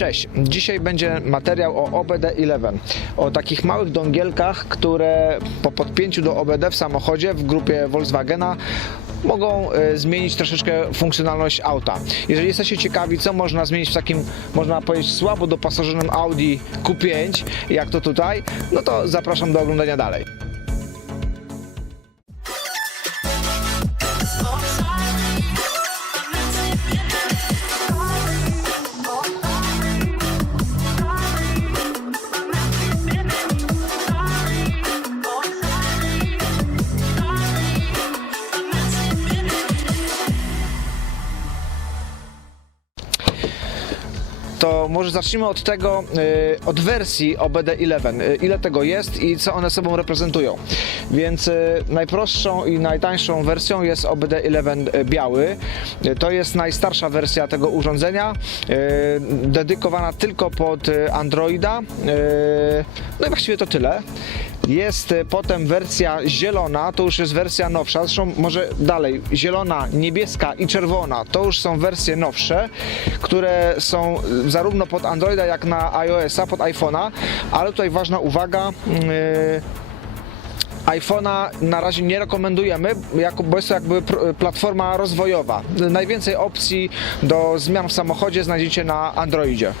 Cześć, dzisiaj będzie materiał o OBD11, o takich małych dongielkach, które po podpięciu do OBD w samochodzie w grupie Volkswagena mogą zmienić troszeczkę funkcjonalność auta. Jeżeli jesteście ciekawi, co można zmienić w takim, można powiedzieć, słabo dopasażonym Audi Q5, jak to tutaj, no to zapraszam do oglądania dalej. To może zacznijmy od tego, od wersji OBD11, ile tego jest i co one sobą reprezentują. Więc najprostszą i najtańszą wersją jest OBD11 biały. To jest najstarsza wersja tego urządzenia, dedykowana tylko pod Androida. No i właściwie to tyle. Jest potem wersja zielona, to już jest wersja nowsza, zresztą może dalej, zielona, niebieska i czerwona, to już są wersje nowsze, które są zarówno pod Androida, jak na iOS-a, pod iPhone'a, ale tutaj ważna uwaga, iPhone'a na razie nie rekomendujemy, bo jest to jakby platforma rozwojowa. Najwięcej opcji do zmian w samochodzie znajdziecie na Androidzie.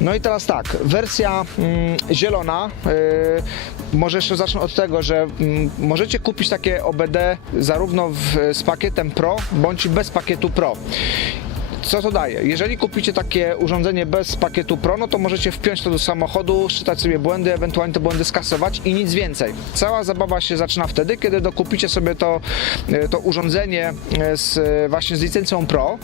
No i teraz tak, wersja zielona, może jeszcze zacznę od tego, że możecie kupić takie OBD zarówno z pakietem Pro, bądź bez pakietu Pro. Co to daje? Jeżeli kupicie takie urządzenie bez pakietu Pro, no to możecie wpiąć to do samochodu, szczytać sobie błędy, ewentualnie te błędy skasować i nic więcej. Cała zabawa się zaczyna wtedy, kiedy dokupicie sobie to urządzenie właśnie z licencją Pro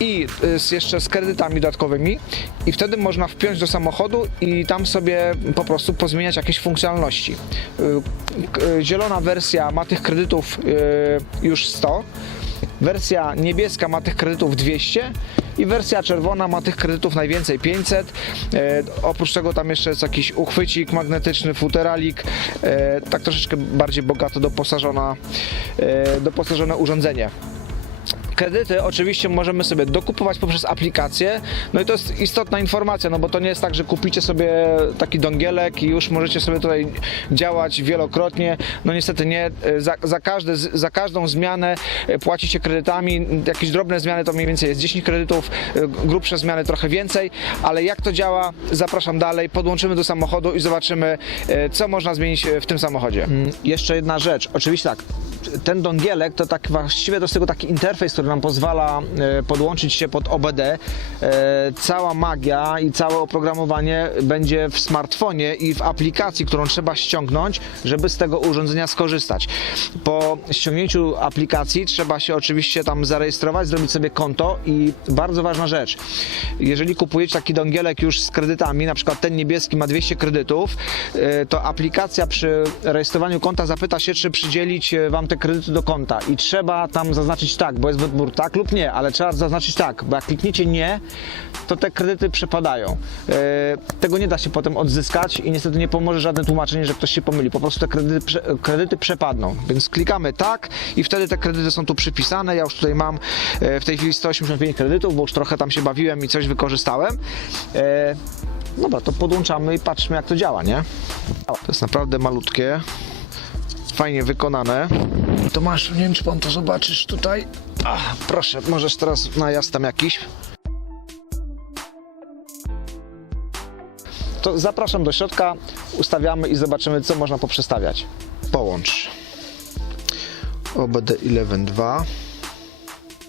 i jeszcze z kredytami dodatkowymi i wtedy można wpiąć do samochodu i tam sobie po prostu pozmieniać jakieś funkcjonalności. Zielona wersja ma tych kredytów już 100. Wersja niebieska ma tych kredytów 200 i wersja czerwona ma tych kredytów najwięcej 500. Oprócz tego tam jeszcze jest jakiś uchwycik magnetyczny, futeralik, tak troszeczkę bardziej bogato doposażone urządzenie. Kredyty oczywiście możemy sobie dokupować poprzez aplikację, no i to jest istotna informacja, no bo to nie jest tak, że kupicie sobie taki dongielek i już możecie sobie tutaj działać wielokrotnie, no niestety nie, za każdą zmianę płacicie kredytami, jakieś drobne zmiany to mniej więcej jest 10 kredytów, grubsze zmiany trochę więcej, ale jak to działa, zapraszam dalej, podłączymy do samochodu i zobaczymy, co można zmienić w tym samochodzie. Jeszcze jedna rzecz, oczywiście tak, ten dongielek to tak właściwie to jest tylko taki interfejs, który nam pozwala podłączyć się pod OBD. Cała magia i całe oprogramowanie będzie w smartfonie i w aplikacji, którą trzeba ściągnąć, żeby z tego urządzenia skorzystać. Po ściągnięciu aplikacji trzeba się oczywiście tam zarejestrować, zrobić sobie konto i bardzo ważna rzecz, jeżeli kupujecie taki dongielek już z kredytami, na przykład ten niebieski ma 200 kredytów, to aplikacja przy rejestrowaniu konta zapyta się, czy przydzielić Wam te kredyty do konta i trzeba tam zaznaczyć tak, bo jest wybór tak lub nie, ale trzeba zaznaczyć tak, bo jak klikniecie nie, to te kredyty przepadają. Tego nie da się potem odzyskać i niestety nie pomoże żadne tłumaczenie, że ktoś się pomyli, po prostu te kredyty przepadną, więc klikamy tak i wtedy te kredyty są tu przypisane. Ja już tutaj mam w tej chwili 185 kredytów, bo już trochę tam się bawiłem i coś wykorzystałem. Dobra, to podłączamy i patrzmy, jak to działa, nie? To jest naprawdę malutkie, fajnie wykonane. Tomasz, nie wiem, czy pan to zobaczysz tutaj. Proszę, możesz teraz najazd tam jakiś. To zapraszam do środka, ustawiamy i zobaczymy, co można poprzestawiać. Połącz. OBD11.2.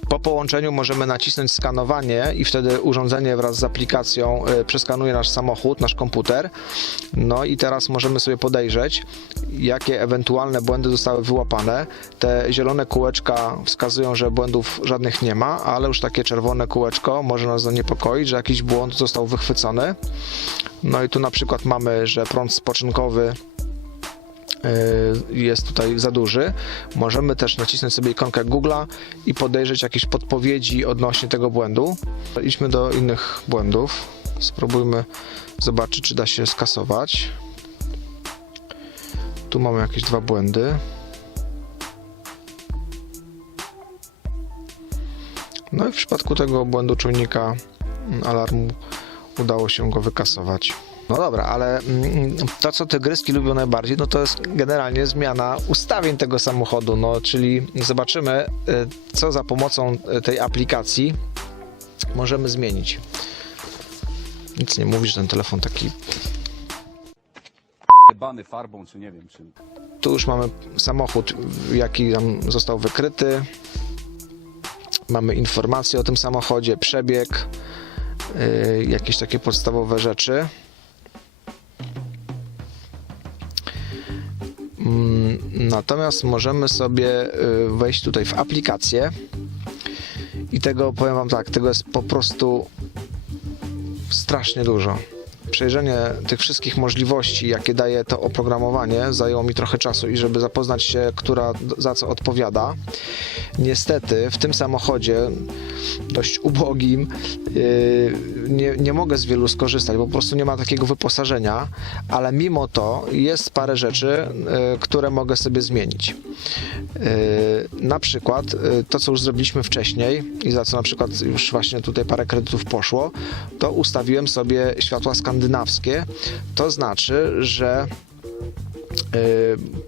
Po połączeniu możemy nacisnąć skanowanie i wtedy urządzenie wraz z aplikacją przeskanuje nasz samochód, nasz komputer. No i teraz możemy sobie podejrzeć, jakie ewentualne błędy zostały wyłapane. Te zielone kółeczka wskazują, że błędów żadnych nie ma, ale już takie czerwone kółeczko może nas zaniepokoić, że jakiś błąd został wychwycony. No i tu na przykład mamy, że prąd spoczynkowy jest tutaj za duży. Możemy też nacisnąć sobie ikonkę Google'a i podejrzeć jakieś podpowiedzi odnośnie tego błędu. Idźmy do innych błędów. Spróbujmy zobaczyć, czy da się skasować. Tu mamy jakieś dwa błędy. No i w przypadku tego błędu czujnika alarmu udało się go wykasować. No dobra, ale to, co tygryski lubią najbardziej, no to jest generalnie zmiana ustawień tego samochodu, no czyli zobaczymy, co za pomocą tej aplikacji możemy zmienić. Nic nie mówi, że ten telefon taki... Bany farbą, czy nie wiem czym. Tu już mamy samochód, jaki nam został wykryty. Mamy informacje o tym samochodzie, przebieg, jakieś takie podstawowe rzeczy. Natomiast możemy sobie wejść tutaj w aplikację i tego, powiem wam tak, tego jest po prostu strasznie dużo. Przejrzenie tych wszystkich możliwości, jakie daje to oprogramowanie, zajęło mi trochę czasu i żeby zapoznać się, która za co odpowiada. Niestety w tym samochodzie, dość ubogim, nie mogę z wielu skorzystać, bo po prostu nie ma takiego wyposażenia, ale mimo to jest parę rzeczy, które mogę sobie zmienić. Na przykład to, co już zrobiliśmy wcześniej i za co na przykład już właśnie tutaj parę kredytów poszło, to ustawiłem sobie światła skandynawskie. To znaczy, że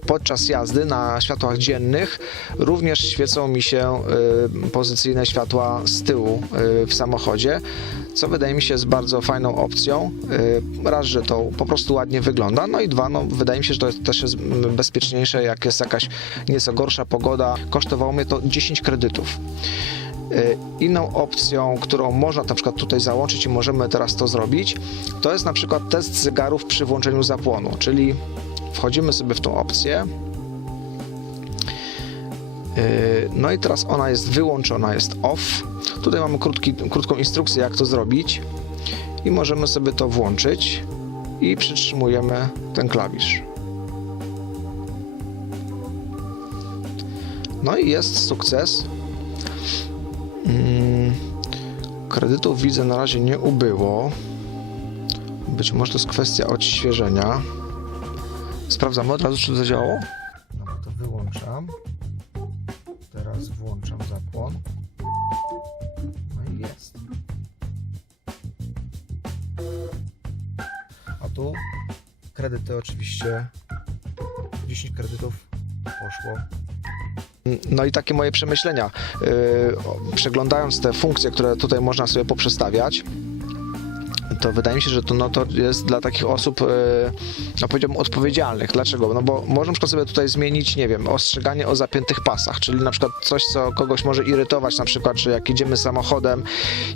podczas jazdy na światłach dziennych również świecą mi się pozycyjne światła z tyłu w samochodzie, co wydaje mi się jest bardzo fajną opcją. Raz, że to po prostu ładnie wygląda, no i dwa, no wydaje mi się, że to też jest bezpieczniejsze, jak jest jakaś nieco gorsza pogoda. Kosztowało mnie to 10 kredytów. Inną opcją, którą można na przykład tutaj załączyć i możemy teraz to zrobić, to jest na przykład test zegarów przy włączeniu zapłonu, czyli wchodzimy sobie w tą opcję. No i teraz ona jest wyłączona, jest off. Tutaj mamy krótką instrukcję, jak to zrobić i możemy sobie to włączyć i przytrzymujemy ten klawisz. No i jest sukces. Kredytów widzę na razie nie ubyło. Być może to jest kwestia odświeżenia. Sprawdzamy od razu, czy to zadziałało. No to wyłączam. Teraz włączam zapłon. No i jest. A tu kredyty oczywiście. 10 kredytów poszło. No i takie moje przemyślenia. Przeglądając te funkcje, które tutaj można sobie poprzestawiać, to wydaje mi się, że to jest dla takich osób, no powiedziałbym, odpowiedzialnych. Dlaczego? No bo można na przykład sobie tutaj zmienić, nie wiem, ostrzeganie o zapiętych pasach, czyli na przykład coś, co kogoś może irytować, na przykład, że jak jedziemy samochodem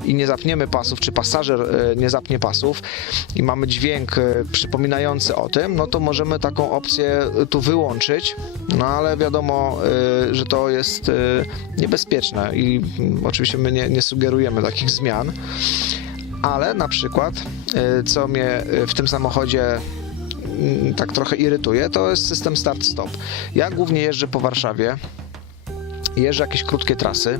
i nie zapniemy pasów, czy pasażer nie zapnie pasów i mamy dźwięk przypominający o tym, no to możemy taką opcję tu wyłączyć, no ale wiadomo, że to jest niebezpieczne i oczywiście my nie sugerujemy takich zmian. Ale na przykład, co mnie w tym samochodzie tak trochę irytuje, to jest system start-stop. Ja głównie jeżdżę po Warszawie, jeżdżę jakieś krótkie trasy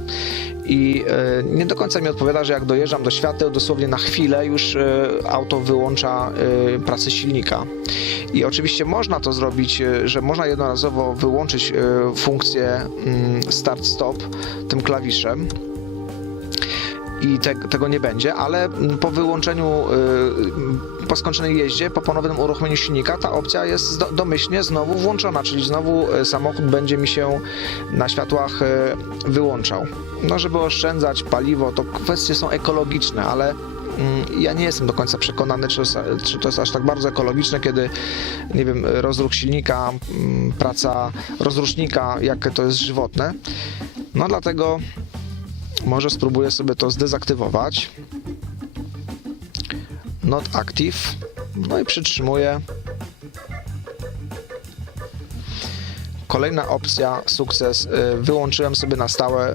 i nie do końca mi odpowiada, że jak dojeżdżam do świateł, dosłownie na chwilę już auto wyłącza pracę silnika. I oczywiście można to zrobić, że można jednorazowo wyłączyć funkcję start-stop tym klawiszem. I tego nie będzie, ale po wyłączeniu, po skończonej jeździe, po ponownym uruchomieniu silnika ta opcja jest domyślnie znowu włączona, czyli znowu samochód będzie mi się na światłach wyłączał. No, żeby oszczędzać paliwo, to kwestie są ekologiczne, ale ja nie jestem do końca przekonany, czy to jest aż tak bardzo ekologiczne, kiedy, nie wiem, rozruch silnika, praca rozrusznika, jakie to jest żywotne. No dlatego może spróbuję sobie to zdezaktywować. Not active. No i przytrzymuję. Kolejna opcja, sukces. Wyłączyłem sobie na stałe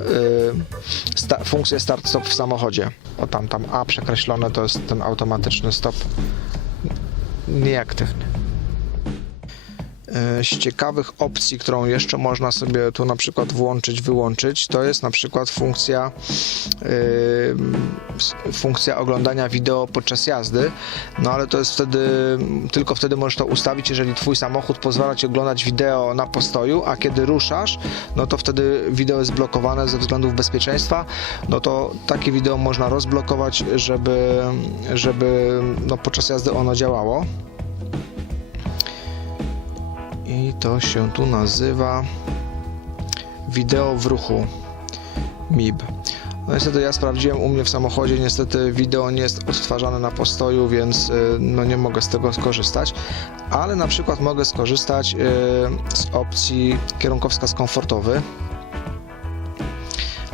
funkcję start-stop w samochodzie. O tam A przekreślone, to jest ten automatyczny stop nieaktywny. Z ciekawych opcji, którą jeszcze można sobie tu na przykład włączyć, wyłączyć, to jest na przykład funkcja oglądania wideo podczas jazdy, no ale to jest tylko wtedy możesz to ustawić, jeżeli twój samochód pozwala ci oglądać wideo na postoju, a kiedy ruszasz, no to wtedy wideo jest blokowane ze względów bezpieczeństwa, no to takie wideo można rozblokować, żeby no, podczas jazdy ono działało. I to się tu nazywa wideo w ruchu MIB. No niestety ja sprawdziłem u mnie w samochodzie, niestety wideo nie jest odtwarzane na postoju, więc no nie mogę z tego skorzystać, ale na przykład mogę skorzystać z opcji kierunkowskaz komfortowy.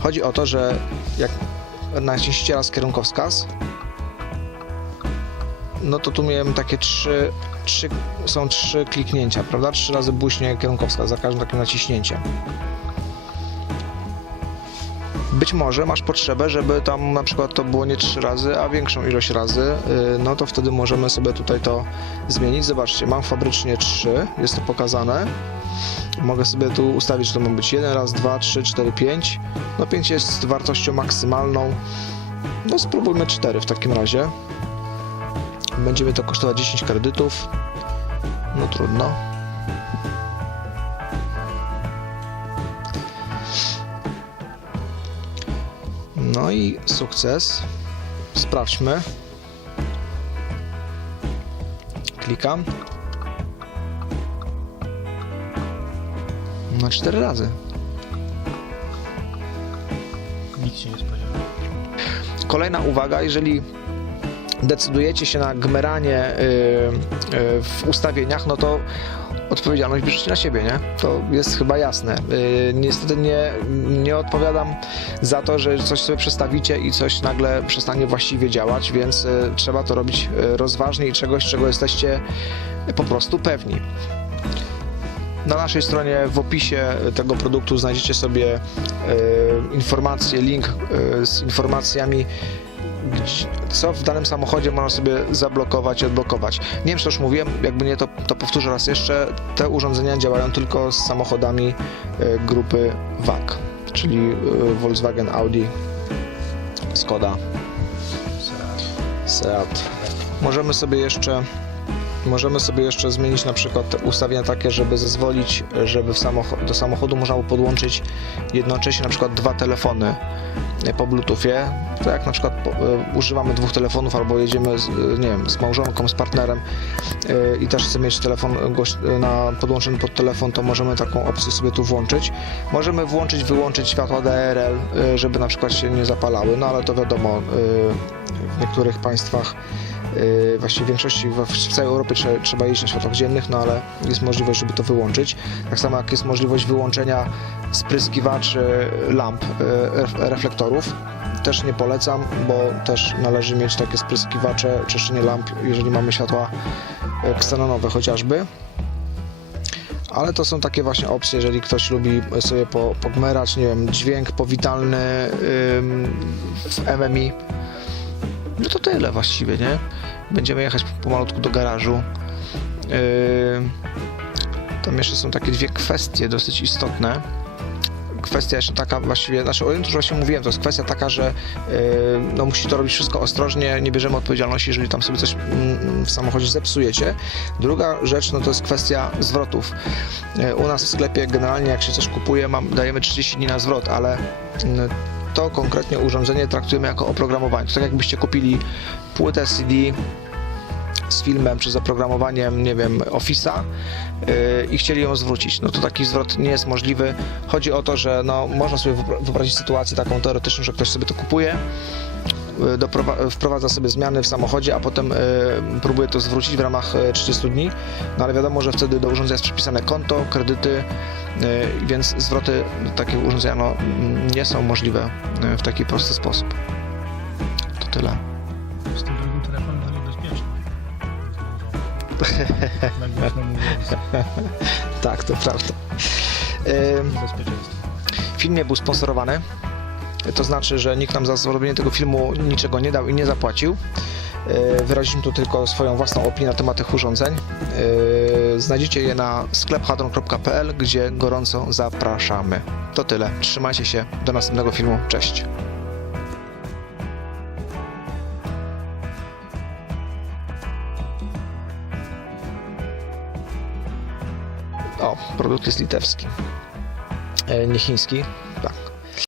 Chodzi o to, że jak naciśniecie raz kierunkowskaz, no to tu miałem takie są trzy kliknięcia, prawda? 3 razy błyśnie kierunkowskaz za każdym takim naciśnięciem. Być może masz potrzebę, żeby tam na przykład to było nie 3 razy, a większą ilość razy, no to wtedy możemy sobie tutaj to zmienić. Zobaczcie, mam fabrycznie 3, jest to pokazane. Mogę sobie tu ustawić, że to ma być 1 raz, 2, 3, 4, 5. No 5 jest wartością maksymalną. No spróbujmy 4 w takim razie. Będzie mnie to kosztować 10 kredytów. No trudno. No i sukces. Sprawdźmy. Klikam. Na 4 razy. Nic się nie spodziewałem. Kolejna uwaga, jeżeli decydujecie się na gmeranie w ustawieniach, no to odpowiedzialność bierzecie na siebie, nie? To jest chyba jasne. Niestety nie odpowiadam za to, że coś sobie przestawicie i coś nagle przestanie właściwie działać, więc trzeba to robić rozważnie i czegoś, czego jesteście po prostu pewni. Na naszej stronie w opisie tego produktu znajdziecie sobie informacje, link z informacjami, co w danym samochodzie można sobie zablokować i odblokować. Nie wiem, czy to już mówiłem, jakby nie, to powtórzę raz jeszcze. Te urządzenia działają tylko z samochodami grupy VAG, czyli Volkswagen, Audi, Skoda, Seat. Możemy sobie jeszcze zmienić na przykład te ustawienia takie, żeby zezwolić, żeby do samochodu można było podłączyć jednocześnie na przykład 2 telefony po Bluetoothie. To jak na przykład używamy 2 telefonów albo jedziemy z małżonką, z partnerem i też chcemy mieć telefon podłączony pod telefon, to możemy taką opcję sobie tu włączyć. Możemy włączyć, wyłączyć światła DRL, żeby na przykład się nie zapalały, no ale to wiadomo, w niektórych państwach, właściwie w większości, w całej Europie trzeba jeździć na światłach dziennych, no ale jest możliwość, żeby to wyłączyć. Tak samo jak jest możliwość wyłączenia spryskiwaczy lamp, reflektorów. Też nie polecam, bo też należy mieć takie spryskiwacze, czyszczenie lamp, jeżeli mamy światła ksenonowe chociażby. Ale to są takie właśnie opcje, jeżeli ktoś lubi sobie pogmerać, nie wiem, dźwięk powitalny w MMI. No to tyle właściwie, nie? Będziemy jechać pomalutku do garażu. Tam jeszcze są takie 2 kwestie dosyć istotne. Kwestia jeszcze taka właściwie, o tym już właśnie mówiłem, to jest kwestia taka, że no musicie to robić wszystko ostrożnie, nie bierzemy odpowiedzialności, jeżeli tam sobie coś w samochodzie zepsujecie. Druga rzecz, no to jest kwestia zwrotów. U nas w sklepie generalnie jak się coś kupuje, dajemy 30 dni na zwrot, ale to konkretnie urządzenie traktujemy jako oprogramowanie. To tak jakbyście kupili płytę CD z filmem czy z oprogramowaniem, nie wiem, Office'a i chcieli ją zwrócić. No to taki zwrot nie jest możliwy. Chodzi o to, że no, można sobie wyobrazić sytuację taką teoretyczną, że ktoś sobie to kupuje, wprowadza sobie zmiany w samochodzie, a potem próbuje to zwrócić w ramach 30 dni, no ale wiadomo, że wtedy do urządzenia jest przypisane konto, kredyty, więc zwroty takiego urządzenia no, nie są możliwe w taki prosty sposób. To tyle. Z tym drugim telefonem to niebezpieczne. Tak głośno mówiąc. Tak, to prawda. Bezpieczeństwo. Film nie był sponsorowany. To znaczy, że nikt nam za zrobienie tego filmu niczego nie dał i nie zapłacił. Wyraziliśmy tu tylko swoją własną opinię na temat tych urządzeń. Znajdziecie je na sklephadron.pl, gdzie gorąco zapraszamy. To tyle. Trzymajcie się. Do następnego filmu. Cześć. O, produkt jest litewski, nie chiński.